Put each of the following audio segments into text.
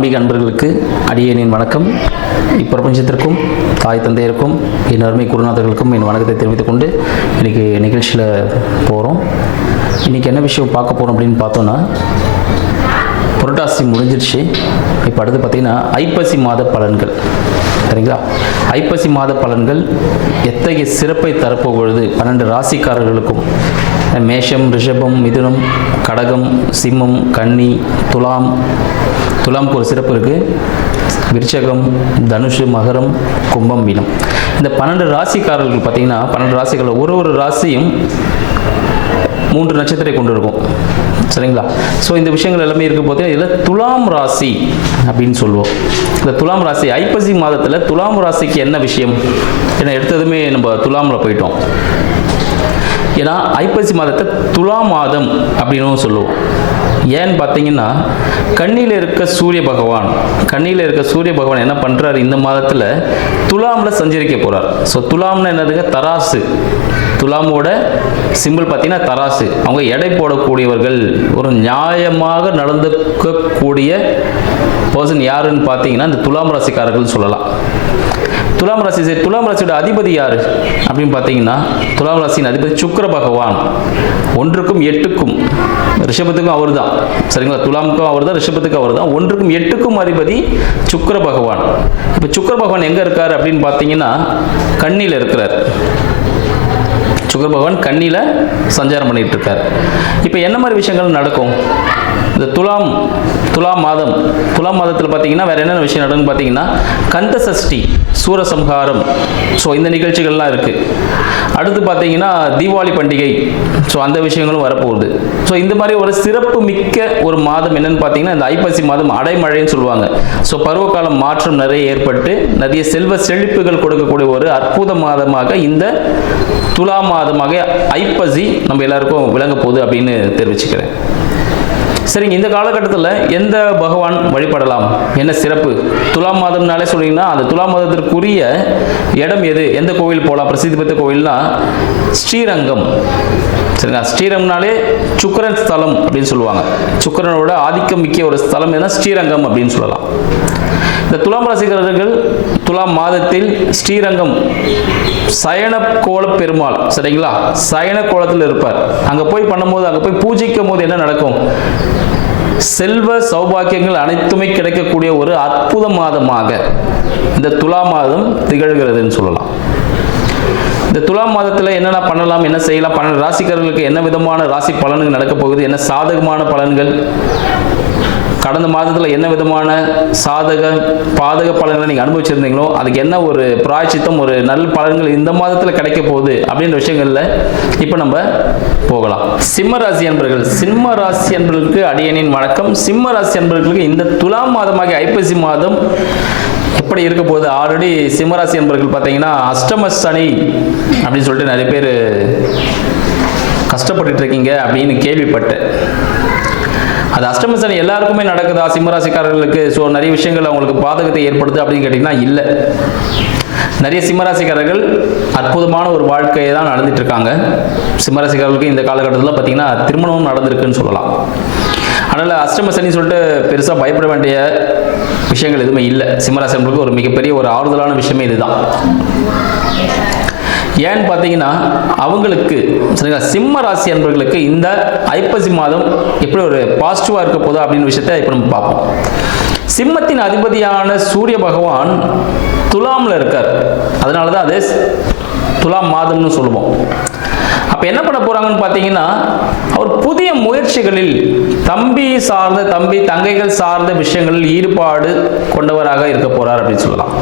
ஆன்மீக அன்பர்களுக்கு அடியேனின் வணக்கம். இப்பிரபஞ்சத்திற்கும் தாய் தந்தையருக்கும் என் அருமை குருநாதர்களுக்கும் என் வணக்கத்தை தெரிவித்துக் கொண்டு இன்றைக்கி நிகழ்ச்சியில் போகிறோம் இன்றைக்கி என்ன விஷயம் பார்க்க போகிறோம் அப்படின்னு பார்த்தோன்னா புரட்டாசி முடிஞ்சிருச்சு. இப்போ அடுத்து பார்த்திங்கன்னா ஐப்பசி மாத பலன்கள். சரிங்களா? ஐப்பசி மாத பலன்கள் எத்தகைய சிறப்பை தரப்போகிறது பன்னெண்டு ராசிக்காரர்களுக்கும். மேஷம் ரிஷபம் மிதுனம் கடகம் சிம்மம் கன்னி துலாம். துலாம்க்கு ஒரு சிறப்பு இருக்குது விருச்சகம் தனுஷு மகரம் கும்பம் மீனம். இந்த பன்னெண்டு ராசிக்காரர்கள் பார்த்தீங்கன்னா பன்னெண்டு ராசிகளில் ஒரு ஒரு ராசியும் மூன்று நட்சத்திரத்தை கொண்டு இருக்கும் சரிங்களா? ஸோ இந்த விஷயங்கள் எல்லாமே இருக்க போது இதில் துலாம் ராசி அப்படின்னு சொல்லுவோம். இந்த துலாம் ராசி ஐப்பசி மாதத்தில் துலாம் ராசிக்கு என்ன விஷயம்? ஏன்னா எடுத்ததுமே நம்ம துலாமில் போயிட்டோம். ஏன்னா ஐப்பசி மாதத்தை துலா மாதம் அப்படின்னு சொல்லுவோம். ஏன்னு பார்த்தீங்கன்னா கண்ணியில் இருக்க சூரிய பகவான் கண்ணியில் இருக்க சூரிய பகவான் என்ன பண்ணுறாரு இந்த மாதத்தில் துலாமில் சஞ்சரிக்க போகிறார் ஸோ துலாம்னு என்னதுங்க? தராசு. துலாமோட சிம்பிள் பார்த்தீங்கன்னா தராசு. அவங்க எடை போடக்கூடியவர்கள் ஒரு நியாயமாக நடந்துக்கக்கூடிய பர்சன் யாருன்னு பார்த்தீங்கன்னா இந்த துலாம் ராசிக்காரர்கள் சொல்லலாம். துலாம் ராசி துலாம் ராசியோட அதிபதி யார்? அப்படின்னு பார்த்தீங்கன்னா துலாம் ராசியின் அதிபதி சுக்கர பகவான். ஒன்றுக்கும் எட்டுக்கும் ரிஷபத்துக்கும் அவர் தான் சரிங்களா? துலாமுக்கும் அவர் தான் ரிஷபத்துக்கும் அவர் தான் ஒன்றுக்கும் எட்டுக்கும் அதிபதி சுக்கர பகவான். இப்போ சுக்கர பகவான் எங்கே இருக்கார் அப்படின்னு பார்த்தீங்கன்னா கண்ணியில் இருக்கிறார். சுக்கர பகவான் கண்ணியில் சஞ்சாரம் பண்ணிட்டு இருக்கார். இப்போ என்ன மாதிரி விஷயங்கள் நடக்கும்? இந்த துலாம் துலாம் மாதம் துலாம் மாதத்தில் பார்த்தீங்கன்னா வேற என்னென்ன விஷயம் நடக்கும்னு பார்த்தீங்கன்னா கந்த சஷ்டி சூரசம்ஹாரம். ஸோ இந்த நிகழ்ச்சிகள்லாம் இருக்குது அடுத்து பார்த்தீங்கன்னா தீபாவளி பண்டிகை. ஸோ அந்த விஷயங்களும் வரப்போகுது. ஸோ இந்த மாதிரி ஒரு சிறப்பு மிக்க ஒரு மாதம் என்னன்னு பார்த்தீங்கன்னா இந்த ஐப்பசி மாதம் அடைமழைன்னு சொல்லுவாங்க. ஸோ பருவகாலம் மாற்றம் நிறைய ஏற்பட்டு நிறைய செல்வ செழிப்புகள் கொடுக்கக்கூடிய ஒரு அற்புத மாதமாக இந்த துலா மாதமாக ஐப்பசி நம்ம எல்லாருக்கும் விளங்க போகுது அப்படின்னு தெரிவிச்சுக்கிறேன். சரிங்க இந்த காலகட்டத்தில் எந்த பகவான் வழிபடலாம்? என்ன சிறப்பு? துலாம் மாதம்னாலே சொன்னீங்கன்னா அந்த துலாம் மாதத்திற்குரிய இடம் எது? எந்த கோவில் போகலாம் பிரசித்தி பெற்ற கோவில்னா ஸ்ரீரங்கம். சரிங்களா? ஸ்ரீரங்கம்னாலே சுக்கரன் ஸ்தலம் அப்படின்னு சொல்லுவாங்க. சுக்கரனோட ஆதிக்கம் மிக்க ஒரு ஸ்தலம் எதுனா ஸ்ரீரங்கம் அப்படின்னு சொல்லலாம். இந்த துலாம் ராசிக்காரர்கள் துலாம் மாதத்தில் ஸ்ரீரங்கம் சயன கோல பெருமாள் சரிங்களா? சயன கோலத்தில் இருப்பார். அங்கே போய் பண்ணும்போது அங்கே போய் பூஜிக்கும் போது என்ன நடக்கும்? செல்வ சௌபாக்கியங்கள் அனைத்துமே கிடைக்கக்கூடிய ஒரு அற்புத மாதமாக இந்த துலா மாதம் திகழ்கிறதுன்னு சொல்லலாம். இந்த துலா மாதத்தில் என்னென்ன பண்ணலாம் என்ன செய்யலாம் பன்னெண்டு ராசிக்காரர்களுக்கு என்ன விதமான ராசி பலன்கள் நடக்கப் போகுது என்ன சாதகமான பலன்கள் கடந்த மாதத்தில் என்ன விதமான சாதக பாதக பலன்களை நீங்கள் அனுபவிச்சிருந்தீங்களோ அதுக்கு என்ன ஒரு பிராய்ச்சித்தம் ஒரு நல்ல பலன்கள் இந்த மாதத்தில் கிடைக்க போகுது அப்படின்ற விஷயங்களில் இப்போ நம்ம போகலாம். சிம்ம ராசி அன்பர்கள் சிம்ம ராசி அன்பர்களுக்கு அடியனின் வணக்கம். சிம்ம ராசி அன்பர்களுக்கு இந்த துலாம் மாதமாகிய ஐப்பசி மாதம் எப்படி இருக்க போகுது? ஆல்ரெடி சிம்மராசி என்பர்கள் பார்த்தீங்கன்னா அஷ்டம சனி அப்படின்னு சொல்லிட்டு நிறைய பேர் கஷ்டப்பட்டுட்டு இருக்கீங்க அப்படின்னு கேள்விப்பட்டேன். அது அஷ்டமசனி எல்லாருக்குமே நடக்குதா? சிம்மராசிக்காரர்களுக்கு ஸோ நிறைய விஷயங்கள் அவங்களுக்கு பாதகத்தை ஏற்படுது அப்படின்னு கேட்டிங்கன்னா இல்லை. நிறைய சிம்மராசிக்காரர்கள் அற்புதமான ஒரு வாழ்க்கையை தான் நடந்துட்டு இருக்காங்க. சிம்மராசிக்காரர்களுக்கு இந்த காலகட்டத்தில் பார்த்தீங்கன்னா திருமணமும் நடந்திருக்குன்னு சொல்லலாம். அதனால் அஷ்டம சனி சொல்லிட்டு பெருசாக பயப்பட வேண்டிய விஷயங்கள் எதுவுமே இல்லை. சிம்மராசிகளுக்கு ஒரு மிகப்பெரிய ஒரு ஆறுதலான விஷயமே இதுதான். ஏன்னு பார்த்தீங்கன்னா அவங்களுக்கு சரிங்களா சிம்ம ராசி அன்பர்களுக்கு இந்த ஐப்பசி மாதம் எப்படி ஒரு பாசிட்டிவாக இருக்க போதா அப்படின்னு விஷயத்தை இப்போ நம்ம பார்ப்போம். சிம்மத்தின் அதிபதியான சூரிய பகவான் துலாமில் இருக்கார். அதனால தான் அது துலாம் மாதம்னு சொல்லுவோம். அப்போ என்ன பண்ண போகிறாங்கன்னு பார்த்தீங்கன்னா அவர் புதிய முயற்சிகளில் தம்பி சார்ந்த தம்பி தங்கைகள் சார்ந்த விஷயங்களில் ஈடுபாடு கொண்டவராக இருக்க போறார் அப்படின்னு சொல்லலாம்.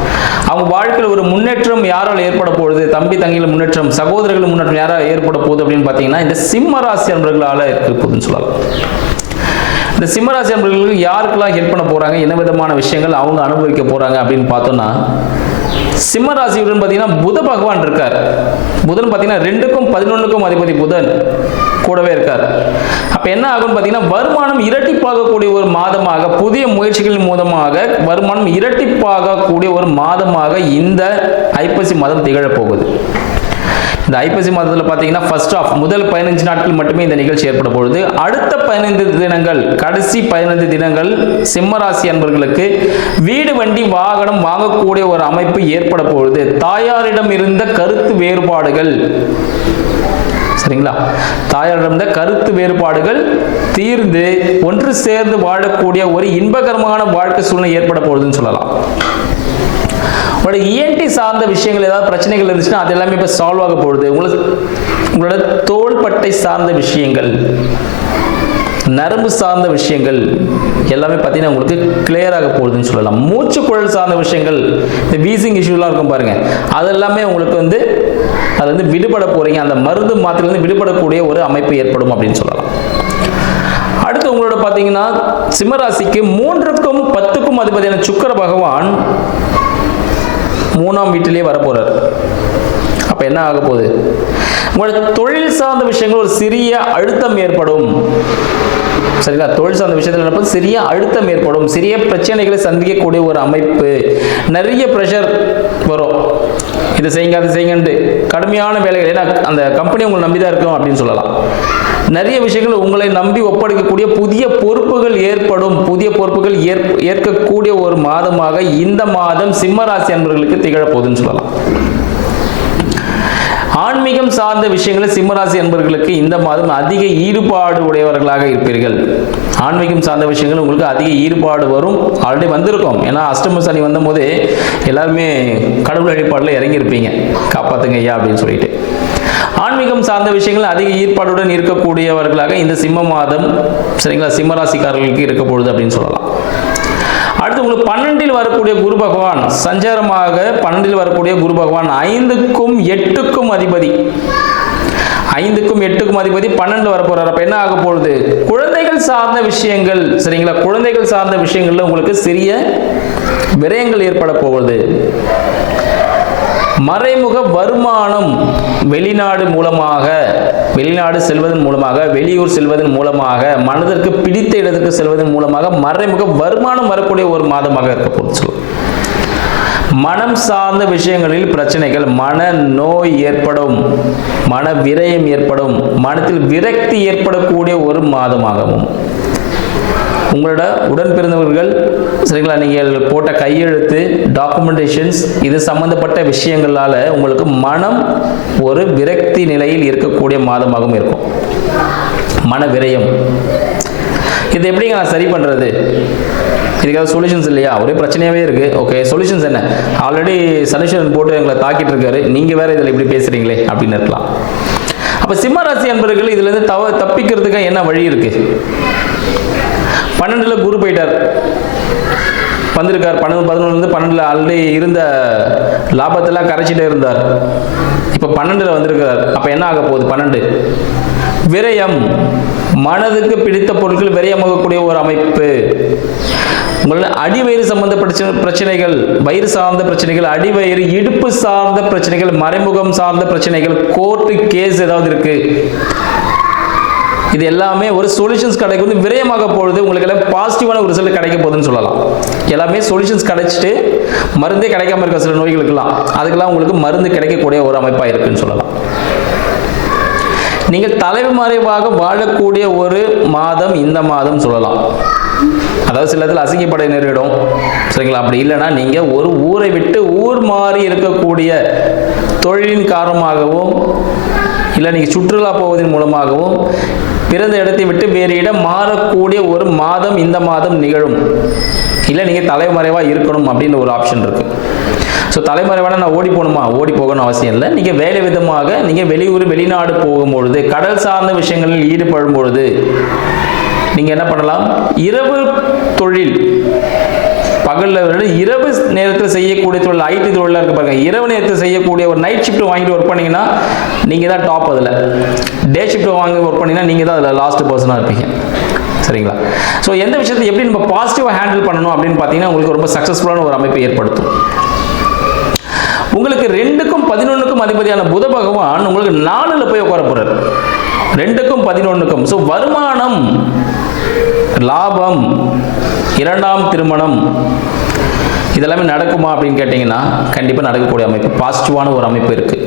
அவங்க வாழ்க்கையில் ஒரு முன்னேற்றம் யாரால் ஏற்பட போகுது? தம்பி தங்கையில் முன்னேற்றம் சகோதரர்கள் முன்னேற்றம் யாரால் ஏற்பட போகுது அப்படின்னு பார்த்தீங்கன்னா இந்த சிம்ம ராசி அன்பர்களால் இருக்க போகுதுன்னு சொல்லலாம். இந்த சிம்மராசி அன்பர்களுக்கு யாருக்கெல்லாம் ஹெல்ப் பண்ண போறாங்க? என்ன விதமான விஷயங்கள் அவங்க அனுபவிக்க போறாங்க அப்படின்னு பார்த்தோன்னா சிம்ம ராசியுடன் பார்த்தீங்கன்னா புத பகவான் இருக்கார். புதன் பார்த்தீங்கன்னா ரெண்டுக்கும் பதினொன்றுக்கும் அதிபதி புதன் கூடவே இருக்கார். அப்போ என்ன ஆகும்னு பார்த்தீங்கன்னா வருமானம் இரட்டிப்பாகக்கூடிய ஒரு மாதமாக புதிய முயற்சிகள் மூலமாக வருமானம் இரட்டிப்பாகக்கூடிய ஒரு மாதமாக இந்த ஐப்பசி மாதம் திகழப்போகுது. இந்த ஐப்பசி மாதத்தில் பார்த்தீங்கன்னா ஃபர்ஸ்ட் ஆஃப் முதல் பதினஞ்சு நாட்கள் மட்டுமே இந்த நிகழ்ச்சி ஏற்பட பொழுது அடுத்த பதினைந்து தினங்கள் கடைசி பதினைந்து தினங்கள் சிம்மராசி அன்பர்களுக்கு வீடு வண்டி வாகனம் வாங்கக்கூடிய ஒரு அமைப்பு ஏற்பட பொழுது தாயாரிடம் இருந்த கருத்து வேறுபாடுகள். சரிங்களா? தாயாரிடம் இருந்த கருத்து வேறுபாடுகள் தீர்ந்து ஒன்று சேர்ந்து வாழக்கூடிய ஒரு இன்பகரமான வாழ்க்கை சூழ்நிலை ஏற்பட போகுதுன்னு சொல்லலாம். உங்களோட சார்ந்த விஷயங்கள் ஏதாவது பிரச்சனைகள் இருந்துச்சுன்னா அது எல்லாமே இப்போ சால்வ் ஆக போகுது. உங்களுக்கு உங்களோட தோள்பட்டை சார்ந்த விஷயங்கள் நரம்பு சார்ந்த விஷயங்கள் எல்லாமே பார்த்தீங்கன்னா உங்களுக்கு கிளியர் ஆக போகுதுன்னு சொல்லலாம். மூச்சு குழல் சார்ந்த விஷயங்கள் இந்த வீசிங் இஷ்யூலாம் இருக்கும் பாருங்க. அதெல்லாமே உங்களுக்கு வந்து அது வந்து விடுபட போறீங்க. அந்த மருந்து மாத்திரையிலேருந்து விடுபடக்கூடிய ஒரு அமைப்பு ஏற்படும் அப்படின்னு சொல்லலாம். அடுத்து உங்களோட பார்த்தீங்கன்னா சிம்மராசிக்கு மூன்றுக்கும் பத்துக்கும் அதிபதியான சுக்கர பகவான் மூணாம் வீட்டிலே வரப்போறார். அப்ப என்ன ஆக போகுது? உங்களோட தொழில் சார்ந்த விஷயங்கள் ஒரு சிறிய அழுத்தம் ஏற்படும். சரிங்களா? தொழில் சார்ந்த விஷயத்தில் நடப்பது சிறிய அழுத்தம் ஏற்படும். சிறிய பிரச்சனைகளை சந்திக்கக்கூடிய ஒரு அமைப்பு. நிறைய ப்ரெஷர் வரும். இதை செய்யுங்க அதை செய்யுங்கன்ட்டு. கடுமையான வேலைகள் ஏன்னா அந்த கம்பெனி உங்களை நம்பி தான் இருக்கும் அப்படின்னு சொல்லலாம். நிறைய விஷயங்கள் உங்களை நம்பி ஒப்படைக்கக்கூடிய புதிய பொறுப்புகள் ஏற்படும். புதிய பொறுப்புகள் ஏற் ஏற்கக்கூடிய ஒரு மாதமாக இந்த மாதம் சிம்மராசி அன்பர்களுக்கு திகழப் போகுதுன்னு சொல்லலாம். ஆன்மீகம் சார்ந்த விஷயங்களில் சிம்மராசி அன்பர்களுக்கு இந்த மாதம் அதிக ஈடுபாடு உடையவர்களாக இருப்பீர்கள். ஆன்மீகம் சார்ந்த விஷயங்கள் உங்களுக்கு அதிக ஈடுபாடு வரும். ஆல்ரெடி வந்திருக்கும். ஏன்னா அஷ்டம சனி வந்தபோது எல்லாருமே கடவுள் வழிபாட்டில் இறங்கியிருப்பீங்க. காப்பாத்துங்க ஐயா அப்படின்னு சொல்லிட்டு. ஆன்மீகம் சார்ந்த விஷயங்கள் அதிக ஈர்ப்பாடுடன் இருக்கக்கூடியவர்களாக இந்த சிம்ம மாதம் சரிங்களா சிம்மராசிக்காரர்களுக்கு இருக்க பொழுது அப்படின்னு சொல்லலாம். அடுத்து உங்களுக்கு பன்னெண்டில் வரக்கூடிய குரு பகவான் சஞ்சாரமாக பன்னெண்டில் வரக்கூடிய குரு பகவான் ஐந்துக்கும் எட்டுக்கும் அதிபதி. ஐந்துக்கும் எட்டுக்கும் அதிபதி பன்னெண்டு வர போறாரு அப்ப என்ன ஆக போகுது? குழந்தைகள் சார்ந்த விஷயங்கள் சரிங்களா குழந்தைகள் சார்ந்த விஷயங்கள்ல உங்களுக்கு சிறிய விரயங்கள் ஏற்பட போகுது. மறைமுக வருமானம் வெளிநாடு மூலமாக வெளிநாடு செல்வதன் மூலமாக வெளியூர் செல்வதன் மூலமாக மனதிற்கு பிடித்த இடத்துக்கு செல்வதன் மூலமாக மறைமுக வருமானம் வரக்கூடிய ஒரு மாதமாக இருக்க போகுது மனம் சார்ந்த விஷயங்களில் பிரச்சனைகள் மன நோய் ஏற்படும் மன விரயம் ஏற்படும் மனத்தில் விரக்தி ஏற்படக்கூடிய ஒரு மாதமாகவும் உங்களோட உடன் பிறந்தவர்கள் சரிங்களா? நீங்கள் போட்ட கையெழுத்து டாக்குமெண்டேஷன்ஸ் இது சம்பந்தப்பட்ட விஷயங்களால உங்களுக்கு மனம் ஒரு விரக்தி நிலையில் இருக்கக்கூடிய மாதமாகவும் இருக்கும். மன விரயம். இது எப்படிங்க நான் சரி பண்ணுறது இதுக்காக சொல்யூஷன்ஸ் இல்லையா? ஒரே பிரச்சனையாகவே இருக்குது ஓகே சொல்யூஷன்ஸ் என்ன? ஆல்ரெடி சனிஷன் போட்டு எங்களை தாக்கிட்டு இருக்காரு. நீங்கள் வேறு இதில் இப்படி பேசுகிறீங்களே அப்படின்னு இருக்கலாம். அப்போ சிம்மராசி அன்பர்கள் இதுலேருந்து தவ தப்பிக்கிறதுக்கு என்ன வழி இருக்குது பன்னெண்டில் குரு போயிட்டார். வந்திருக்கார். பன்னெண்டு பதினொன்றுலேருந்து பன்னெண்டில் ஆல்ரெடி இருந்த லாபத்தெல்லாம் கரைச்சிட்டே இருந்தார். இப்போ பன்னெண்டில் வந்திருக்கிறார். அப்போ என்ன ஆக போகுது? பன்னெண்டு. விரயம். மனதுக்கு பிடித்த பொருட்கள் விரயமாகக்கூடிய ஒரு அமைப்பு. உங்களோட அடிவயிறு சம்பந்த பிரச்சனைகள் வயிறு சார்ந்த பிரச்சனைகள் அடிவயிறு இடுப்பு சார்ந்த பிரச்சனைகள் மறைமுகம் சார்ந்த பிரச்சனைகள் கோர்ட்டு கேஸ் ஏதாவது இருக்குது இது எல்லாமே ஒரு சொல்யூஷன்ஸ் கிடைக்கும் வந்து விரயமாக போகுது. உங்களுக்கு எல்லாம் பாசிட்டிவான ஒரு ரிசல்ட் கிடைக்க போகுதுன்னு சொல்லலாம். எல்லாமே சொல்யூஷன்ஸ் கிடைச்சிட்டு மருந்தே கிடைக்காம இருக்க சில நோய்களுக்கெல்லாம் அதுக்கெல்லாம் உங்களுக்கு மருந்து கிடைக்கக்கூடிய ஒரு அமைப்பாக இருக்குன்னு சொல்லலாம். நீங்கள் தலைமறைவாக வாழக்கூடிய ஒரு மாதம் இந்த மாதம் சொல்லலாம். அதாவது சில இடத்துல அசிங்கப்பட நேரிடும். சரிங்களா? அப்படி இல்லைன்னா நீங்கள் ஒரு ஊரை விட்டு ஊர் மாறி இருக்கக்கூடிய தொழிலின் காரணமாகவும் இல்லை நீங்கள் சுற்றுலா போவதன் மூலமாகவும் பிறந்த இடத்தை விட்டு வேறு இடம் மாறக்கூடிய ஒரு மாதம் இந்த மாதம் நிகழும். இல்லை நீங்கள் தலைமறைவாக இருக்கணும் அப்படின்ற ஒரு ஆப்ஷன் இருக்குது ஸோ தலைமறைவான நான் ஓடி போகணுமா? ஓடி போகணும் அவசியம் இல்லை. நீங்கள் வேலை விதமாக நீங்கள் வெளியூர் வெளிநாடு போகும்பொழுது கடல் சார்ந்த விஷயங்களில் ஈடுபடும் பொழுது நீங்கள் என்ன பண்ணலாம்? இரவு தொழில் பகலில் விட இரவு நேரத்தில் செய்யக்கூடிய தொழில் ஐடி தொழிலாக இருக்கு பாருங்க. இரவு நேரத்தில் செய்யக்கூடிய ஒரு நைட் ஷிஃப்ட் வாங்கிட்டு ஒர்க் பண்ணீங்கன்னா நீங்கள் தான் டாப் அதில். டே ஷிஃப்ட் வாங்கி ஒர்க் பண்ணீங்கன்னா நீங்கள் தான் அதில் லாஸ்ட் பர்சனாக இருப்பீங்க. சரிங்களா? ஸோ எந்த விஷயத்தை எப்படி நம்ம பாசிட்டிவாக ஹேண்டில் பண்ணணும் அப்படின்னு பார்த்தீங்கன்னா உங்களுக்கு ரொம்ப சக்ஸஸ்ஃபுல்லான ஒரு அமைப்பை ஏற்படுத்தும். உங்களுக்கு ரெண்டுக்கும் பதினொன்றுக்கும் அதிபதியான புத பகவான் உங்களுக்கு நாலுல போய் உட்கார போறாரு. ரெண்டுக்கும் பதினொன்றுக்கும் ஸோ வருமானம் லாபம் இரண்டாம் திருமணம் இதெல்லாமே நடக்குமா அப்படின்னு கேட்டிங்கன்னா கண்டிப்பாக நடக்கக்கூடிய அமைப்பு. பாசிட்டிவான ஒரு அமைப்பு இருக்குது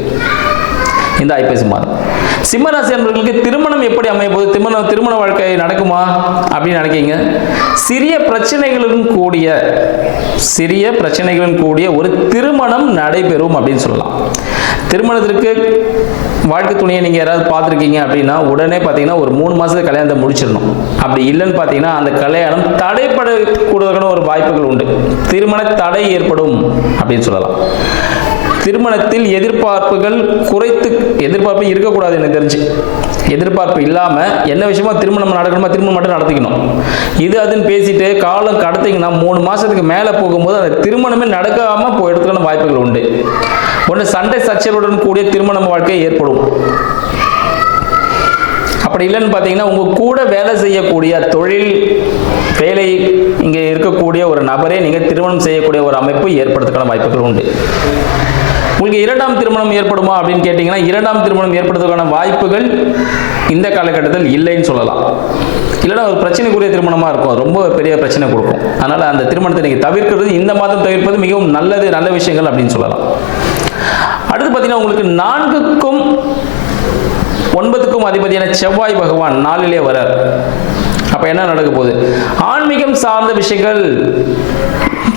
இந்த ஐப்பசி மாதம். சிம்மராசி அன்பர்களுக்கு திருமணம் எப்படி அமையப்போது திருமணம் திருமண வாழ்க்கை நடக்குமா? அப்படின்னு நினைக்கிங்க சிறிய பிரச்சனைகளுடன் கூடிய சிறிய பிரச்சனைகளுடன் கூடிய ஒரு திருமணம் நடைபெறும் அப்படின்னு சொல்லலாம். திருமணத்திற்கு வாழ்க்கை துணையை நீங்கள் யாராவது பார்த்துருக்கீங்க அப்படின்னா உடனே பார்த்தீங்கன்னா ஒரு மூணு மாதத்துக்கு கல்யாணத்தை முடிச்சிடணும். அப்படி இல்லைன்னு பார்த்தீங்கன்னா அந்த கல்யாணம் தடைப்படக்கூடாத ஒரு வாய்ப்புகள் உண்டு. திருமண தடை ஏற்படும் அப்படின்னு சொல்லலாம். திருமணத்தில் எதிர்பார்ப்புகள் குறைத்து எதிர்பார்ப்பு இருக்கக்கூடாது எனக்கு தெரிஞ்சு. எதிர்பார்ப்பு இல்லாமல் என்ன விஷயமா திருமணம் நடக்கணுமா திருமணம் மட்டும் நடத்திக்கணும். இது அதுன்னு பேசிட்டு காலம் கடத்திங்கன்னா மூணு மாதத்துக்கு மேலே போகும்போது அந்த திருமணமே நடக்காமல் போயிடுறதுக்கான வாய்ப்புகள் உண்டு. ஒன்று சண்டை சச்சரவுடன் கூடிய திருமண வாழ்க்கை ஏற்படும். அப்படி இல்லைன்னு பார்த்தீங்கன்னா உங்கள் கூட வேலை செய்யக்கூடிய தொழில் வேலை இங்கே இருக்கக்கூடிய ஒரு நபரே நீங்கள் திருமணம் செய்யக்கூடிய ஒரு அமைப்பு ஏற்படுறதுக்கான வாய்ப்புகள் உண்டு. உங்களுக்கு இரண்டாம் திருமணம் ஏற்படுமா அப்படின்னு கேட்டிங்கன்னா இரண்டாம் திருமணம் ஏற்படுறதுக்கான வாய்ப்புகள் இந்த காலகட்டத்தில் இல்லைன்னு சொல்லலாம். இல்லைன்னா ஒரு பிரச்சனைக்குரிய திருமணமாக இருக்கும். ரொம்ப பெரிய பிரச்சனை கொடுக்கும். அதனால் அந்த திருமணத்தை நீங்கள் தவிர்க்கிறது இந்த மாதம் தவிர்ப்பது மிகவும் நல்லது நல்ல விஷயங்கள் அப்படின்னு சொல்லலாம். அடுத்து பார்த்தீங்கன்னா உங்களுக்கு நான்குக்கும் ஒன்பதுக்கும் அதிபதியான செவ்வாய் பகவான் நாளிலே வரார் அப்போ என்ன நடக்க போகுது? ஆன்மீகம் சார்ந்த விஷயங்கள்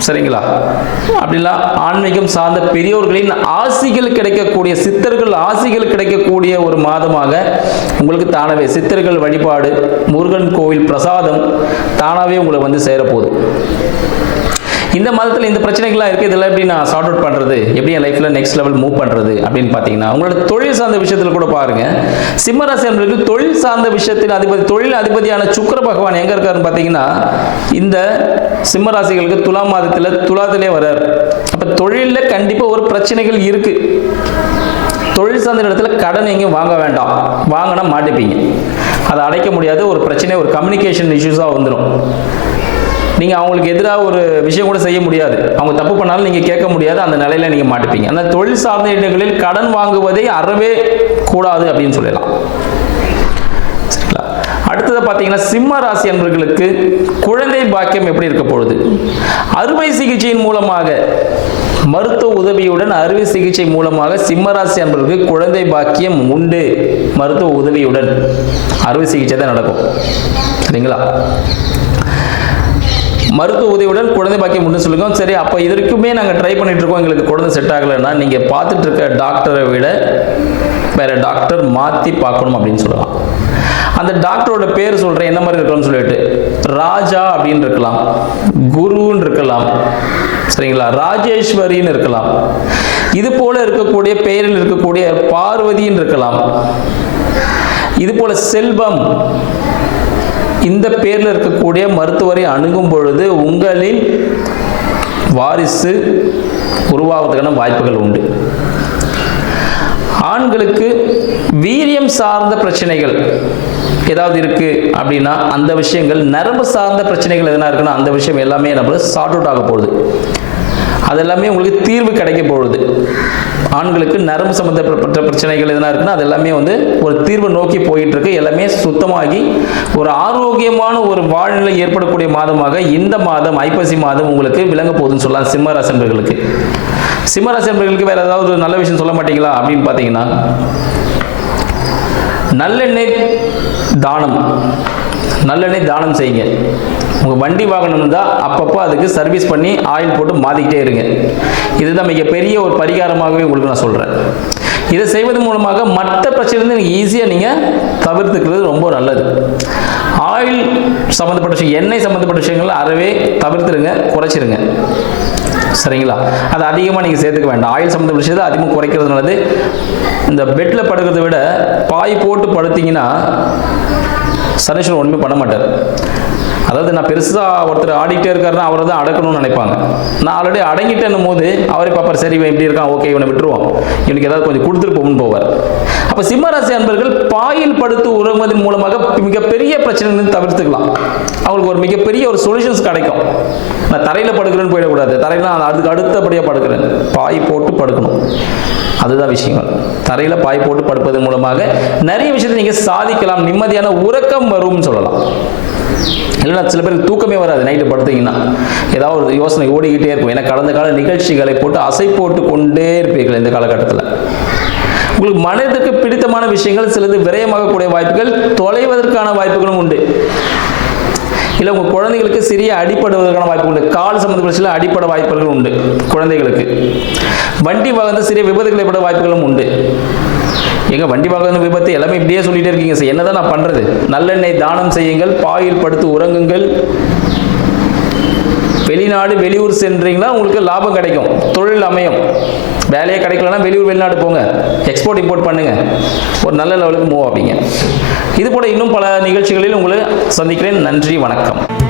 சரிங்களா? அப்படிலாம் ஆன்மீகம் சார்ந்த பெரியோர்களின் ஆசிகள் கிடைக்கக்கூடிய சித்தர்கள் ஆசிகள் கிடைக்கக்கூடிய ஒரு மாதமாக உங்களுக்கு தானவே சித்தர்கள் வழிபாடு முருகன் கோவில் பிரசாதம் தானாவே உங்களை வந்து சேரப்போகுது. இந்த மாதத்தில் இந்த பிரச்சனைகள்லாம் இருக்குது இதெல்லாம் எப்படி நான் சார்ட் அவுட் பண்ணுறது எப்படி என் லைஃப்பில் நெக்ஸ்ட் லெவல் மூவ் பண்ணுறது அப்படின்னு பார்த்தீங்கன்னா உங்களோட தொழில் சார்ந்த விஷயத்தில் கூட பாருங்கள் சிம்மராசி என்பவர்களுக்கு தொழில் சார்ந்த விஷயத்தில் அதிபதி தொழில் அதிபதியான சுக்கர பகவான் எங்கே இருக்காருன்னு பார்த்தீங்கன்னா இந்த சிம்மராசிகளுக்கு துலா மாதத்தில் துலாத்திலே வர்றார். அப்போ தொழிலில் கண்டிப்பாக ஒரு பிரச்சனைகள் இருக்குது தொழில் சார்ந்த இடத்துல கடன் எங்கேயும் வாங்க வேண்டாம். வாங்கினா மாட்டிப்பீங்க. அதை அடைக்க முடியாத ஒரு பிரச்சனை ஒரு கம்யூனிகேஷன் இஷ்யூஸாக வந்துடும் நீங்கள் அவங்களுக்கு எதிராக ஒரு விஷயம் கூட செய்ய முடியாது. அவங்க தப்பு பண்ணாலும் நீங்கள் கேட்க முடியாது. அந்த நிலையில் நீங்கள் மாட்டிப்பீங்க. அந்த தொழில் சார்ந்த இடங்களில் கடன் வாங்குவதை அறவே கூடாது அப்படின்னு சொல்லலாம் சரிங்களா? அடுத்தது பார்த்தீங்கன்னா சிம்ம ராசி அன்பர்களுக்கு குழந்தை பாக்கியம் எப்படி இருக்க போகுது? அறுவை சிகிச்சையின் மூலமாக மருத்துவ உதவியுடன் அறுவை சிகிச்சை மூலமாக சிம்மராசி அன்பர்களுக்கு குழந்தை பாக்கியம் உண்டு. மருத்துவ உதவியுடன் அறுவை சிகிச்சை தான் நடக்கும். சரிங்களா? மருத்துவ உதவியுடன் குழந்தை பாக்கியம் உண்டு சொல்லுங்க. சரி அப்போ இதற்குமே நாங்கள் ட்ரை பண்ணிட்டு இருக்கோம். எங்களுக்கு குழந்தை செட் ஆகலைன்னா நீங்கள் பார்த்துட்டு இருக்க டாக்டரை விட வேற டாக்டர் மாற்றி பார்க்கணும் அப்படின்னு சொல்லலாம். அந்த டாக்டரோட பேர் சொல்கிறேன் என்ன மாதிரி இருக்கலாம்னு சொல்லிட்டு. ராஜா அப்படின்னு இருக்கலாம். குருன்னு இருக்கலாம். சரிங்களா? ராஜேஸ்வரின்னு இருக்கலாம். இது போல இருக்கக்கூடிய பெயரில் இருக்கக்கூடிய பார்வதின்னு இருக்கலாம். இது போல செல்வம் இந்த பேரில் இருக்கக்கூடிய மருத்துவரை அணுகும் பொழுது உங்களின் வாரிசு உருவாவதற்கான வாய்ப்புகள் உண்டு. ஆண்களுக்கு வீரியம் சார்ந்த பிரச்சனைகள் ஏதாவது இருக்கு அப்படின்னா அந்த விஷயங்கள் நரம்பு சார்ந்த பிரச்சனைகள் எதனா இருக்குன்னா அந்த விஷயம் எல்லாமே நம்ம சார்ட் அவுட் ஆக போகுது. அது எல்லாமே உங்களுக்கு தீர்வு கிடைக்க போகுது. ஆண்களுக்கு நரம்பு சம்மந்தப்பட்ட பிரச்சனைகள் எதனா இருக்குன்னா அது எல்லாமே வந்து ஒரு தீர்வு நோக்கி போயிட்டு இருக்கு எல்லாமே சுத்தமாகி ஒரு ஆரோக்கியமான ஒரு வாழ்நிலை ஏற்படக்கூடிய மாதமாக இந்த மாதம் ஐப்பசி மாதம் உங்களுக்கு விளங்க போகுதுன்னு சொல்லலாம் சிம்மராசி என்பர்களுக்கு. சிம்மராசி என்பர்களுக்கு வேற ஏதாவது ஒரு நல்ல விஷயம் சொல்ல மாட்டீங்களா அப்படின்னு பார்த்தீங்கன்னா நல்லெண்ணெய் தானம். நல்லெண்ணெய் தானம் செய்யுங்க. உங்கள் வண்டி வாகனம் இருந்தால் அப்பப்போ அதுக்கு சர்வீஸ் பண்ணி ஆயில் போட்டு மாற்றிக்கிட்டே இருங்க. இதுதான் மிகப்பெரிய ஒரு பரிகாரமாகவே உங்களுக்கு நான் சொல்கிறேன் இதை செய்வது மூலமாக மற்ற பிரச்சனைலேருந்து நீங்கள் ஈஸியாக நீங்கள் தவிர்த்துக்கிறது ரொம்ப நல்லது. ஆயில் சம்மந்தப்பட்ட விஷயம் எண்ணெய் சம்மந்தப்பட்ட விஷயங்கள் அறவே தவிர்த்துருங்க குறைச்சிருங்க. சரிங்களா? அது அதிகமாக நீங்கள் சேர்த்துக்க வேண்டாம். ஆயில் சம்மந்தப்பட்ட விஷயத்தை அதிகமாக குறைக்கிறது நல்லது இந்த பெட்டில் படுக்கிறத விட பாய் போட்டு படுத்திங்கன்னா சனீஸ்வரன் ஒன்றுமே பண்ண மாட்டார். அதாவது நான் பெருசாக ஒருத்தர் ஆடிக்கிட்டே இருக்காருன்னா அவரை தான் அடக்கணும்னு நினைப்பாங்க. நான் ஆல்ரெடி அடங்கிட்டேன்னும் போது அவரே பார்ப்பார் சரி இவன் இப்படி இருக்கான் ஓகே இவனை விட்டுருவோம். இவனுக்கு ஏதாவது கொஞ்சம் கொடுத்துட்டு போகணும்னு போவார். அப்போ சிம்மராசி அன்பர்கள் பாயில் படுத்து உறங்குவதன் மூலமாக மிகப்பெரிய பிரச்சனைகள் தவிர்த்துக்கலாம். அவங்களுக்கு ஒரு மிகப்பெரிய ஒரு சொல்யூஷன்ஸ் கிடைக்கும். நான் தரையில் படுக்கிறேன்னு போயிடக்கூடாது. தரையில் நான் அதுக்கு அடுத்தபடியாக படுக்கிறேன். பாய் போட்டு படுக்கணும். அதுதான் விஷயங்கள். தரையில் பாய் போட்டு படுப்பதன் மூலமாக நிறைய விஷயத்தை நீங்கள் சாதிக்கலாம். நிம்மதியான உறக்கம் வரும்னு சொல்லலாம். இல்லைன்னா சில பேருக்கு தூக்கமே வராது நைட்டு படுத்தீங்கன்னா. ஏதாவது ஒரு யோசனை ஓடிக்கிட்டே இருக்கும். ஏன்னா கடந்த கால நிகழ்ச்சிகளை போட்டு அசை போட்டு கொண்டே இருப்பீர்கள் இந்த காலகட்டத்தில். உங்களுக்கு மனதிற்கு பிடித்தமான விஷயங்கள் சிலது விரயமாகக்கூடிய வாய்ப்புகள் தொலைவதற்கான வாய்ப்புகளும் உண்டு. இல்லை உங்கள் குழந்தைகளுக்கு சிறிய அடிப்படுவதற்கான வாய்ப்பு உண்டு. கால் சம்மந்தப்பட்ட சில அடிப்பட வாய்ப்புகள் உண்டு குழந்தைகளுக்கு. வண்டி வாகனத்தில் சிறிய விபத்துகள் ஏற்பட வாய்ப்புகளும் உண்டு. எங்க வண்டி வாகன விபத்து எல்லாமே இப்படியே சொல்லிட்டே இருக்கீங்க சார். என்னதான் நான் பண்றது? நல்லெண்ணெய் தானம் செய்யுங்கள் பாயில் படுத்து உறங்குங்கள். வெளிநாடு வெளியூர் சென்றீங்கன்னா உங்களுக்கு லாபம் கிடைக்கும். தொழில் அமையும். வேலையே கிடைக்கலன்னா வெளியூர் வெளிநாடு போங்க. எக்ஸ்போர்ட் இம்போர்ட் பண்ணுங்க. ஒரு நல்ல லெவலுக்கு மூவ் ஆவீங்க. இது போல இன்னும் பல நிகழ்ச்சிகளில் உங்களை சந்திக்கிறேன். நன்றி வணக்கம்.